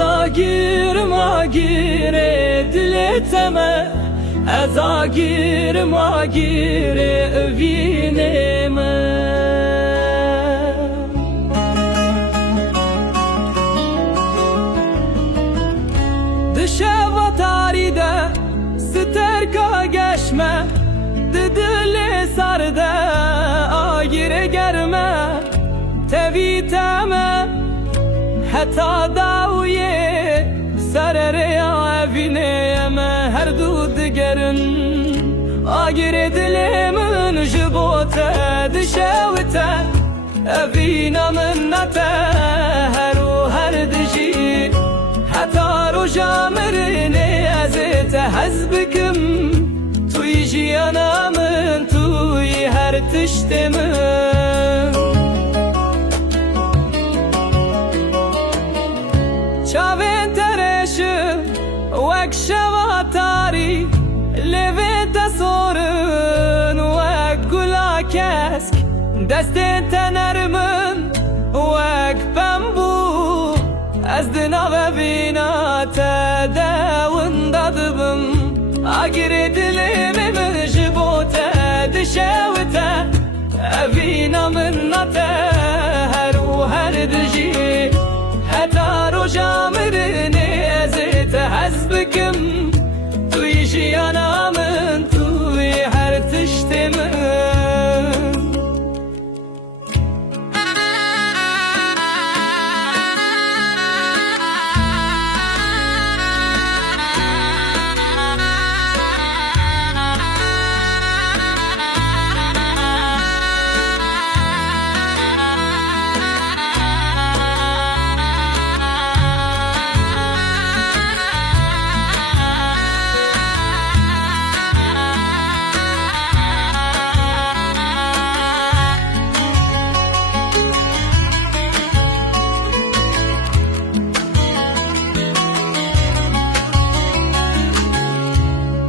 agir magir dileteme, ez agir magir vineme. Dışeva taride sterka geçme, didile sarde agir germe, teviteme heta dawiye serere evineme her du digerin agir dilimin jibote dişevte evina minnete her dişi heta roja mirini ezete hezbikim tuy jiyanamin tuy her tiştemin. Çavên tereşi wek şeva tarî lêvên te sorin wek gula kesk destên te nermin wek pembû ez di navê vîna te de winda dibim agirê dilê min ji bo te dişewite evîna minna te her û her dijî heta roja mirini ezê te hez bikim tuy jiyana min tuy her tiştê min.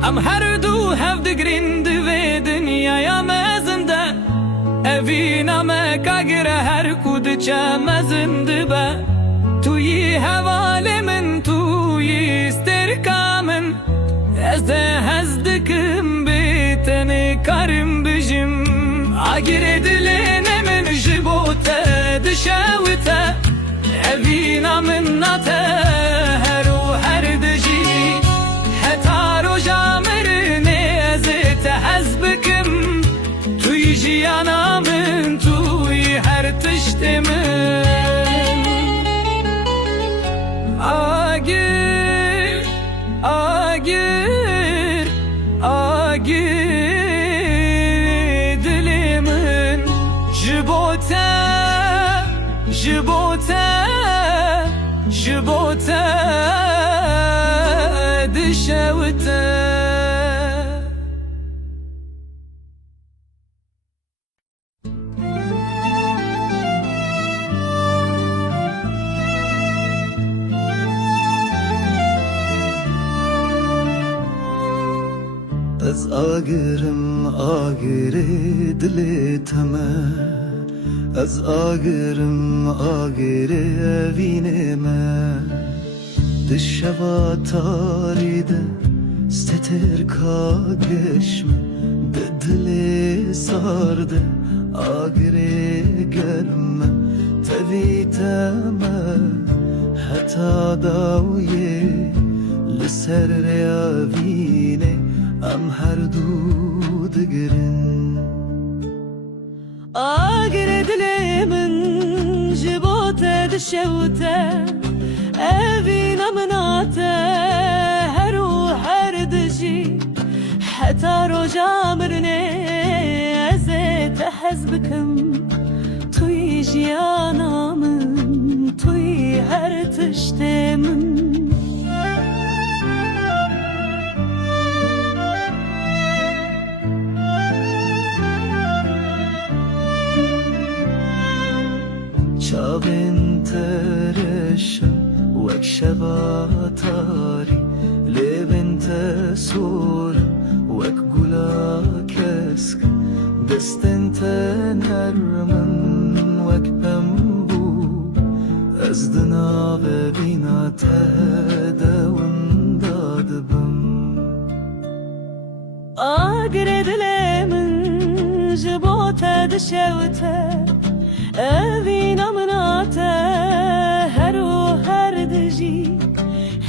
Em her du hev digrin divê dinyaya mezinde evîna me kagire her ku diçe mezin dibe tu yî hevalê min tu yî sterka min ez de hez dikim bê tenê karim bijim agirê dilê min ji bo te dişewite evîna minna te her û her dijî heta roja mirini ezê te hez bikim tuy jiyana min tuy her tiştê min. Agir agir agir dilê min ji bo te ji bo te ji bo te dişewite. Ez agirim agirê dilê te me, ez agirim agirê evînê me di şeva tarî de sterka geçme di dilê sarde agirê germe tevîteme heta dawiye li ser evînê em her du digirin. Agirê dilê min ji bo te dişewite evîna mina te her û her dijî heta roja mirinê ezê te hez bikim tuy jiyana min tuy her tiştê min. Çavên tereşe wek şeva tarî lêvên te sorin wek gula kesk destên te nermin wek pembû Ez di navê vîna te de winda dibim. Agre dilê min ji bo te dişewite, evîna min te her û her dijî.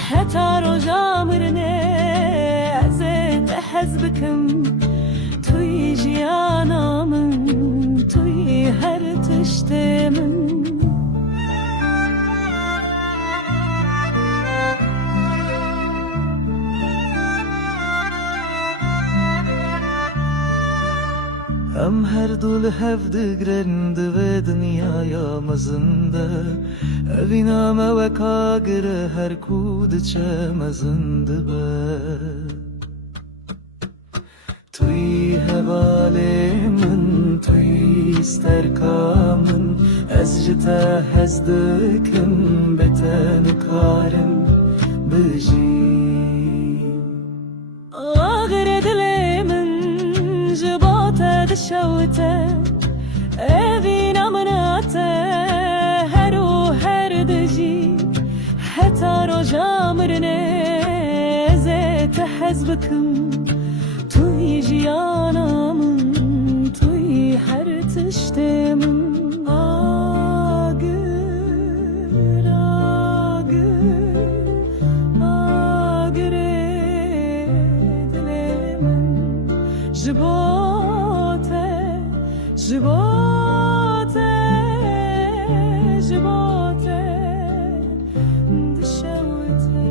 Heta roja mirinê ez ê te hez bikim, tu yî jiyana min, tu yî her tiştê min. Em her du li hev digrin divê dinyaya mezin de, evîna me weka gire her ku diçe mezin dibe. Tu yî hevalê min, tu yî sterka min, ez ji te hez dikim, bê te nikarim bijîm. Agre dilê min ji bo te dişewite, evîna min te her û her dijî. Heta roja mirinê ez ê te hez bikim, tu yî jiyana min, tu yî her tiştê min. Agir, agir, agirê dilê min ji bo te, ji bo te, ji bo te dişewite.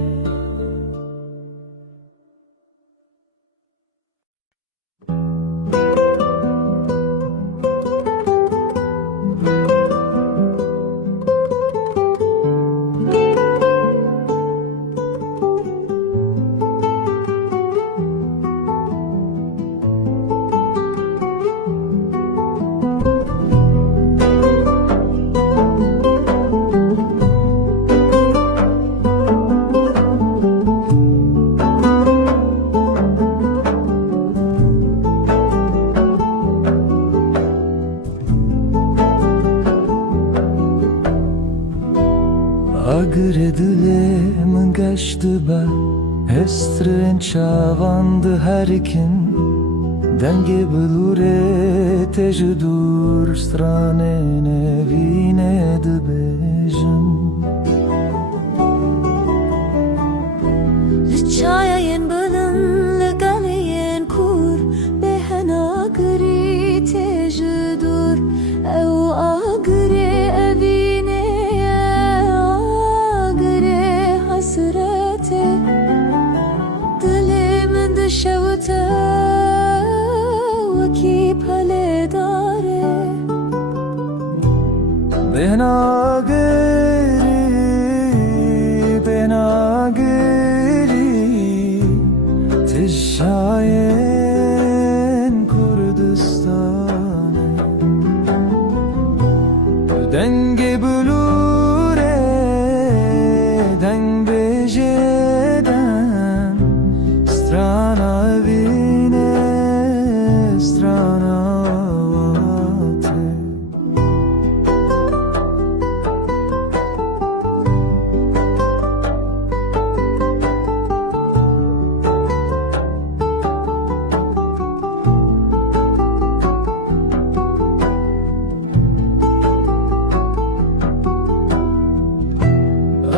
Agre dilê min geşti be, hestrin çavandı herkin. Dengê bilûrê te ji dûr stranê nevînê dibêjim. Li çayên bilin, li gelên kûr, bê henagirî tê ji dûr. Ew agirê evînê ye, agirê hasretê. Dilê min dişewite, wekî pelêdarê. Benagiri, benagiri, tişayên Kurdistanê. Dengê bilûrê, deng bêjêden, strana evînê, strana watê.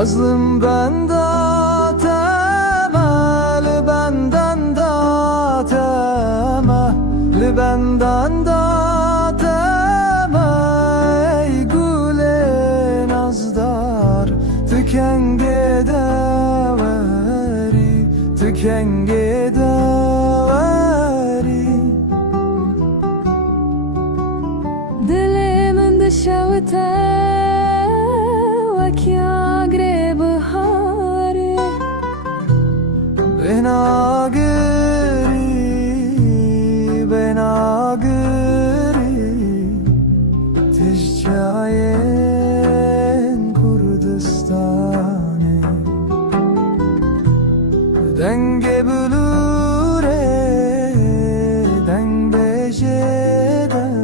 Azlım benden temel, benden da temel, benden da temel. Ey gule nazdar, tükenge deveri, tükenge deveri. Dilê min dişewite, wekî agre biharê. Benagiri, benagiri, tişayên Kurdistanê. Dengê bilûrê, deng bêjêden,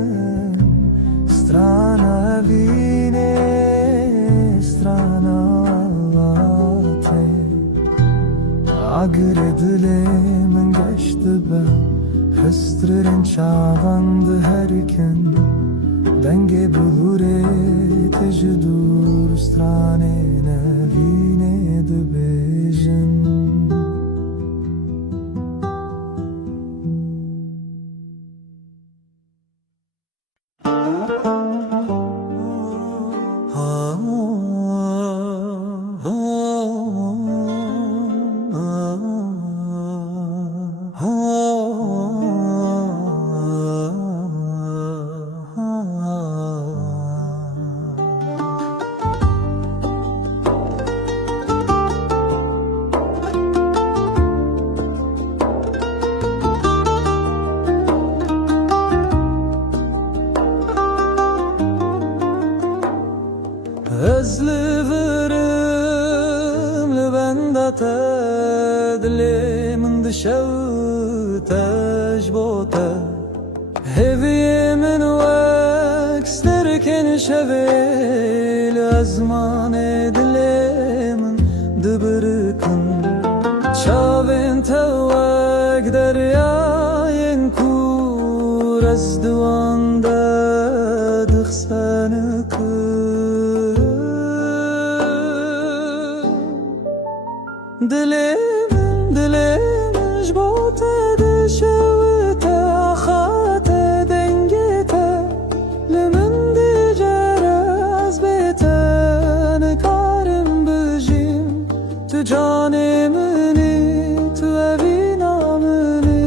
strana evînê, strana agire dilemin geçti ben Hıstırın çağvandı herken Denge bulure tecdur strane nevine de bejin Özlüvürüm lübenda tedlimin dışağı tecbota Heviyemin vakslerken şevil azman edlimin dıbırıkın Çavin tevvek deryayin kur az divanda dıksanı Dilim jbote dişevte axate dengete Limin diceraz bete nekarim bijim Tu canimini tu evinamini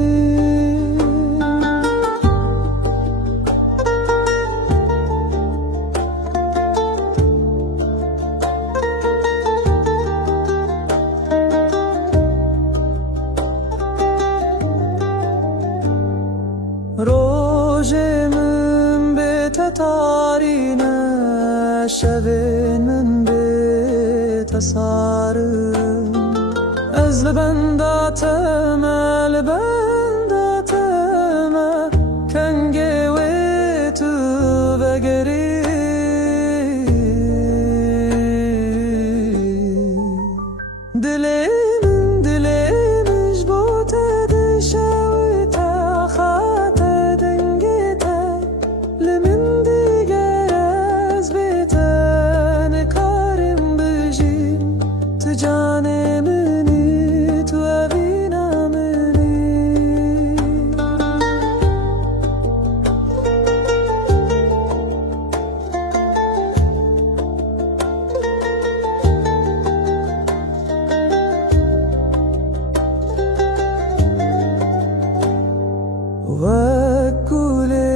Rojemin bete tarine Şevimin bete sarım Ezli benda temel benda temel Kenge ve tu ve geri Dilim jbote dişevte axate dengete Limin digerez bete nekarim bijim Tu canimini tu evinamini Vekkule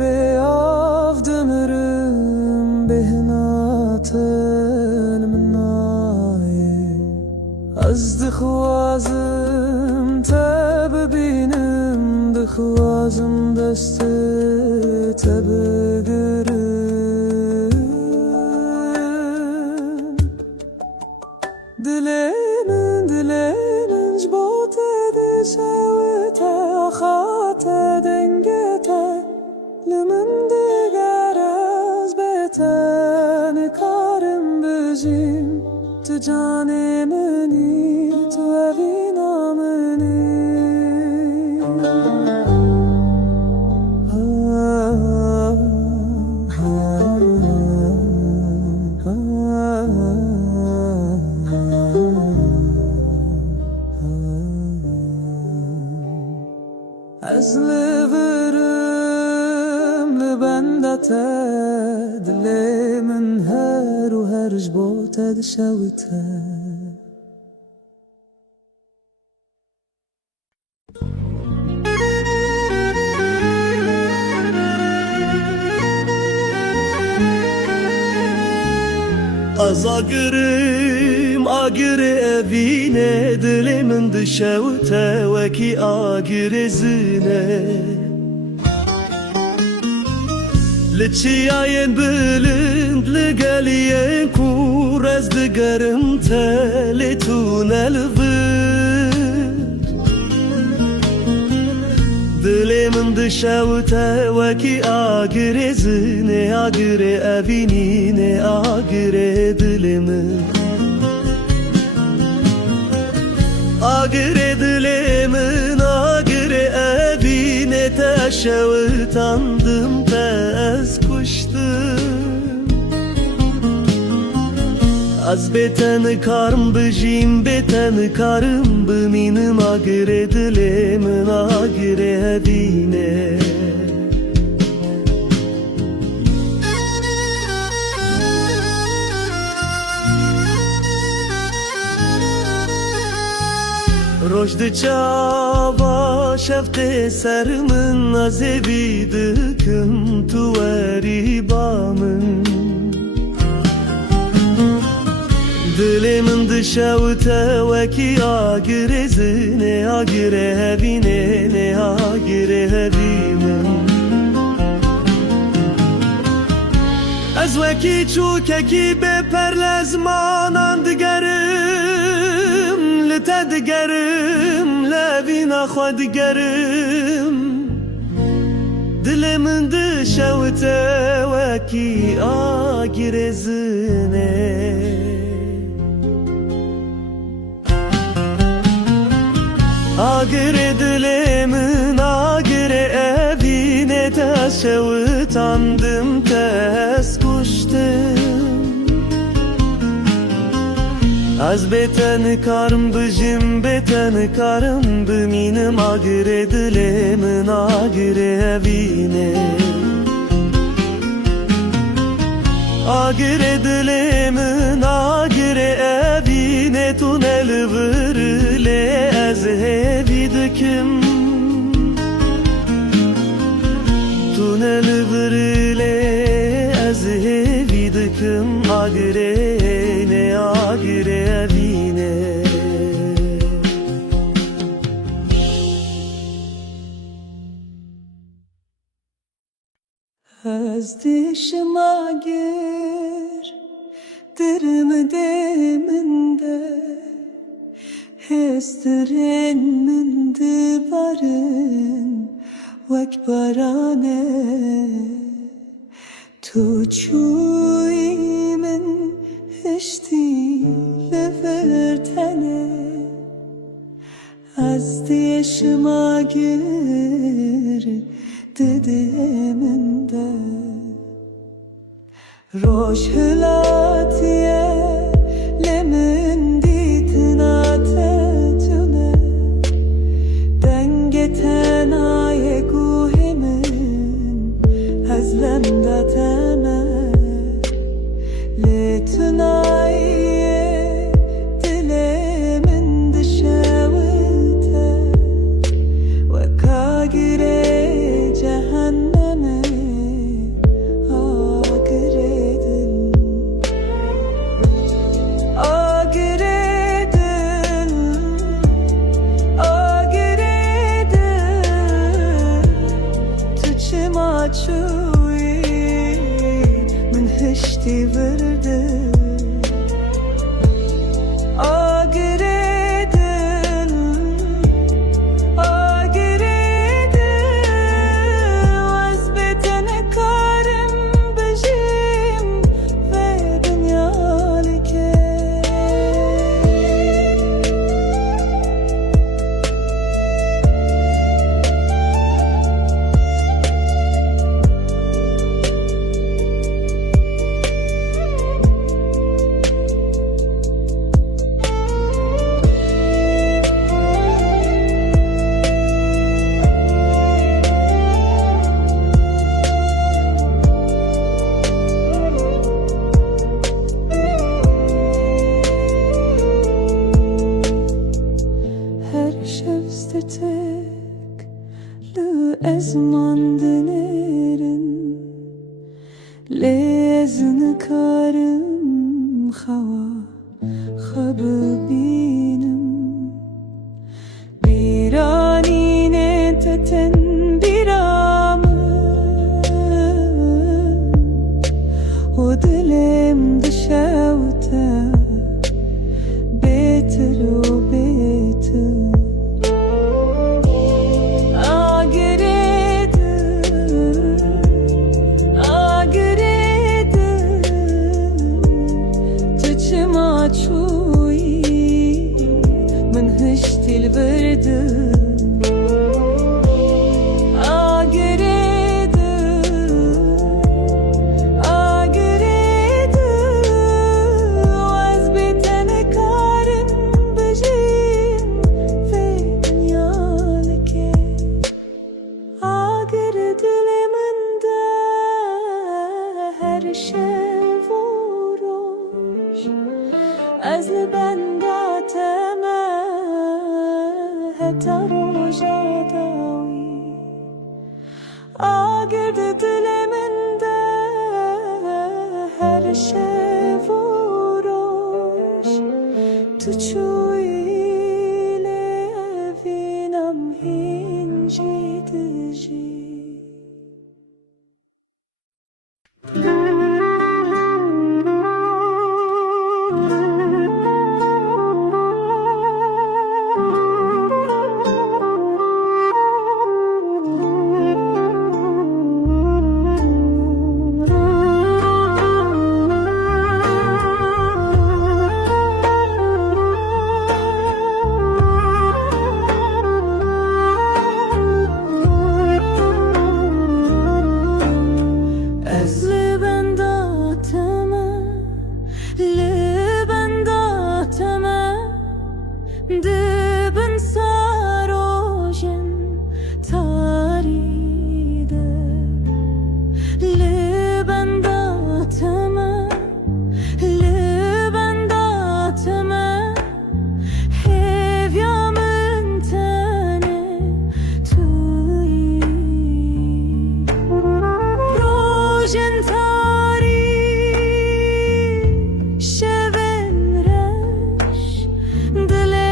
beavdımırım behnatıl minnaye Az dıxvazım tebibinim dıxvazım desti tebigırım Dilemin jbote dişevte axate dengete Limin digerez bete nekarim bijim Tu canimini tu evinamini Ezlüvürüm lübenda tedlimin her u her jbote dişevte Az agırım agire evine Dilimin dışevte veki agire zine Liçiyayen bilind ligaliyen kur Ez digerim teli tunelvir Dilimin dışevte veki agire zine Agire evinine agire dilimin Agire dilemin agire evine teşevitandım tez kuştum Az beten karım bijim beten karım biminim agire dilemin agire evine Rojde çava şefte sermin azevi dıkım tuveri bamın Dilimin dışavte veki agire zine agire hevine ne agire hevimin Ez veki çukeki beperle zmanan digerim Te digerim levina xwe digerim Dilimin dişewte wekî agirê zinê Agirê dilimin agirê evînê te şewitandim tez kuştim Az beten karım bijim beten karım biminim agire dilimin agire evine Agire dilimin agire evine tunel vırle ez hevi dikim Tunel vırle ez hevi dikim agire ne agire evine Ez dişime gir Dirimi deminde Hestirin min dibarın Vek barane Tu çuymin Hişti levertene Az dişime gir Dedeminde Roş hılatiye Lemin ditna tetüne Dengeten aye guhimin Hazlemda teme Letunaye Dilemin dışavite Ve kagire cehenneme agiredin Agiredin Agiredin Tüçüma çuyi Min hişti verdi Agiredin ezman dinerin lezn karım hava habibinem biranine teten biramı o dilim dışavta beter o beter her شفوروش از بنداتم حتی روژا داوی آگرد دلمن ده her شفوروش تو چویله evinem hinci dici Dibin sarojin taride Liben datime Hevyamın tane tuyi Rojin tari şeven reş Dile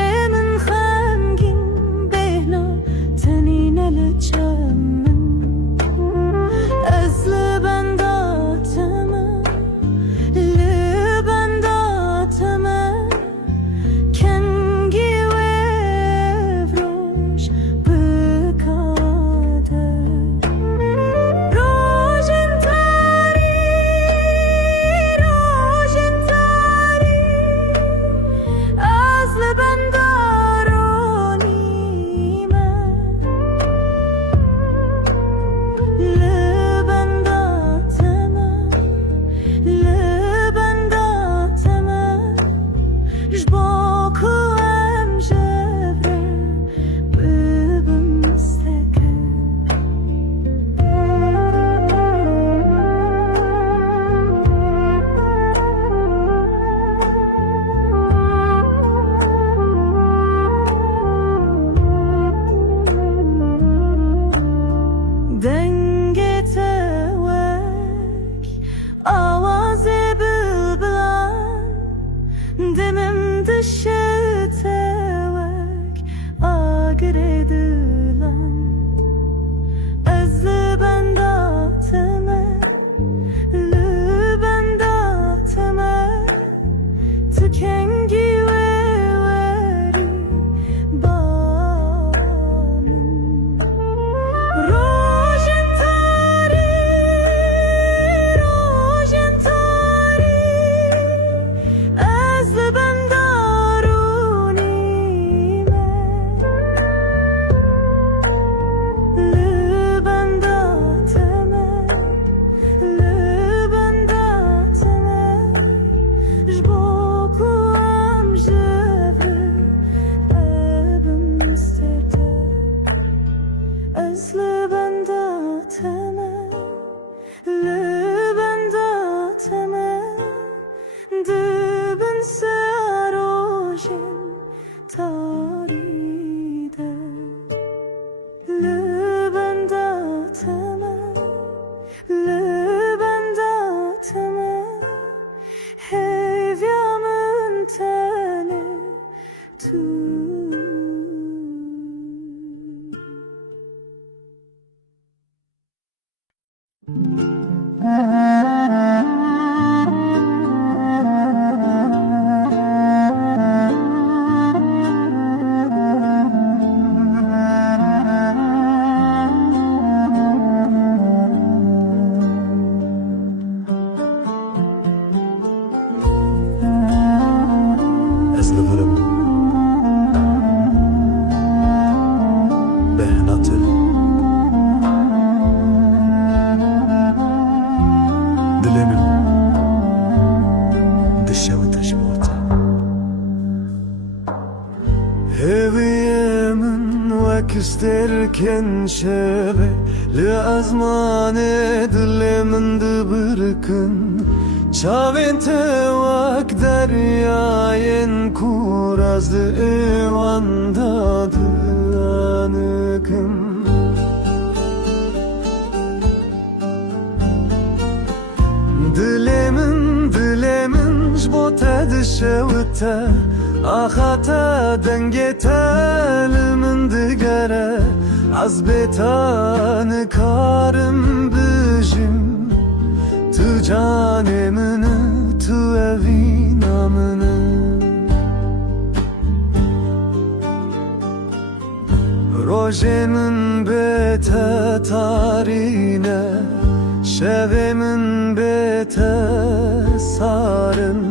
Demim dışı tevek agredilen Özlü bendatime Lü bendatime Tükengi ve veri bağımın Rojin tari Dibin sarojin taride Liben datime Hevyamın tane Heviyemin vak isterken şeve Li azmane dile min dibirkin Çavên te wek deryayên ku raz di êwan da danikim Dilê min ji bo te dişewite Axa te dengê te li min digere Ez bê te nikarim bijim Tu canê min e, tu evîna min e Rojê min bê te tarîne Şevê min bê te sarin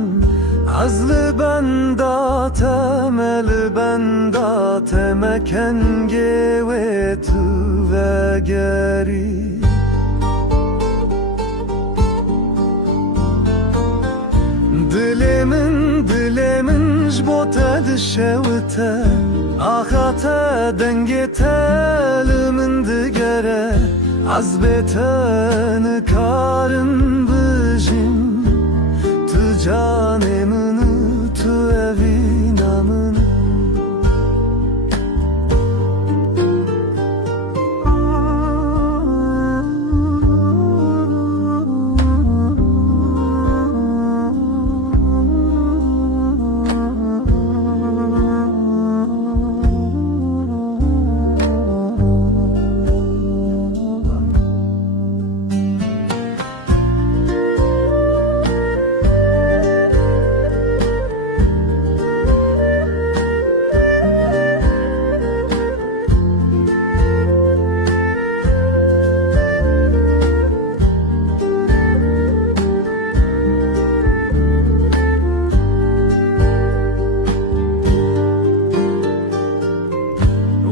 Ez li benda te me li benda te me kengê wê tu vegerî Dilê min ji bo te dişewite Axa te dengê te li min digere Ez bê te nikarim bijim Tu canê min e, tu evîna min e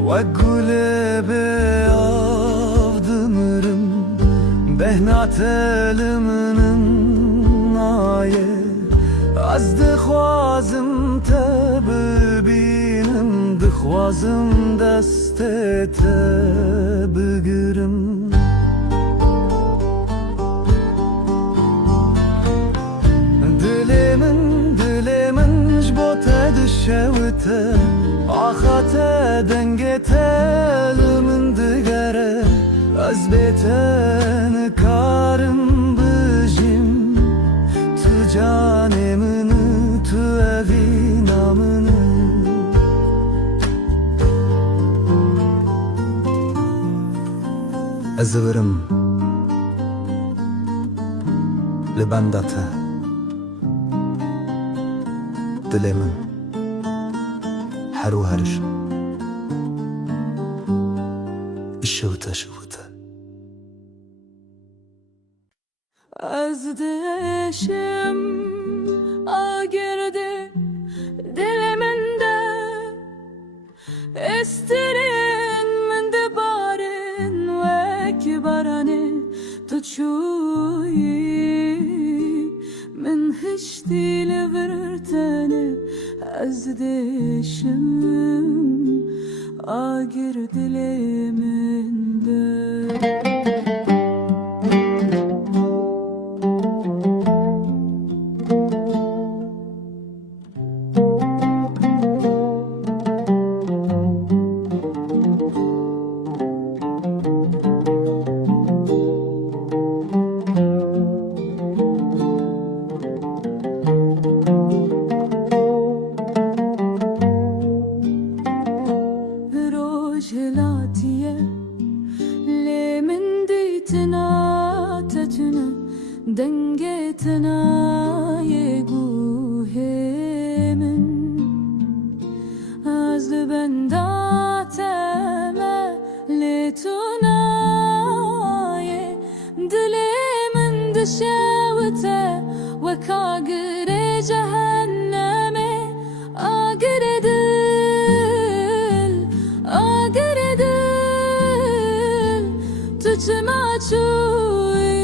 Wek gulê bêav dimirim Behna te li min naye Ez dixwazim te bibînim Dixwazim destê te bigirim Dilê min ji bo te dişewite Axa te dengê te li min digere Ez bê te nikarim bijim Tu canê min e, tu evîna min e Ez virim li benda te Dilê min her û heriş şewite Ez deşim agirdi diliminde Estirin min de barin vek barane Tu çuyi min hiç dili virtene Ez deşim agir diliminde Jelatiye le min ditna tetuna dengetna ye guhemin Az benda teme le tuna ye Dilemin dişewite ve kagire cehenneme agire Çuy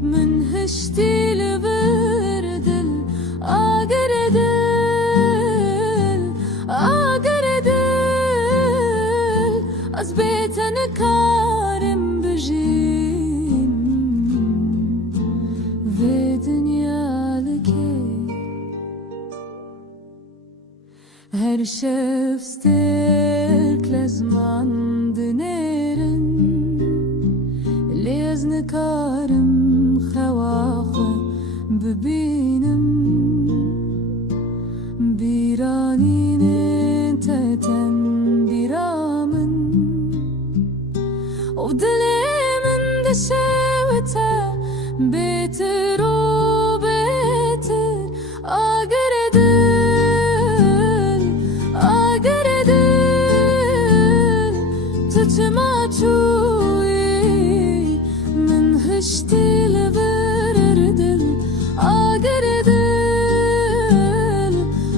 min hişti li bir dil Agir dil Az bê te nikarim Her şefstek lezman dinerin Lez nikarim xewaxwe bibînim Bîranînên te tên bîra min O dilê min dişewite bêtir û bêtir Agirê dil, agirê dil Tu çima çûyî min hiştî li vir dil Agirê dil,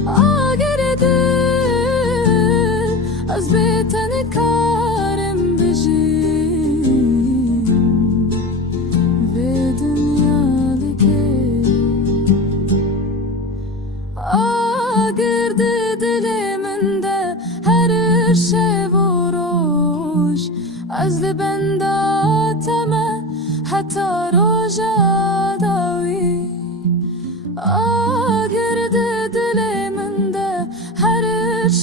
agirê dil Ez bê te nikarim bijîm Vê dinyadikê Agirdi dilê min de her şev û roj Ez li benda te me heta roja dawî Agirdi dilê min de her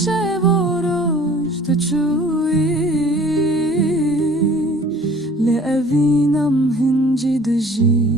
şev û roj Tu çûyî li evînam hincî dijî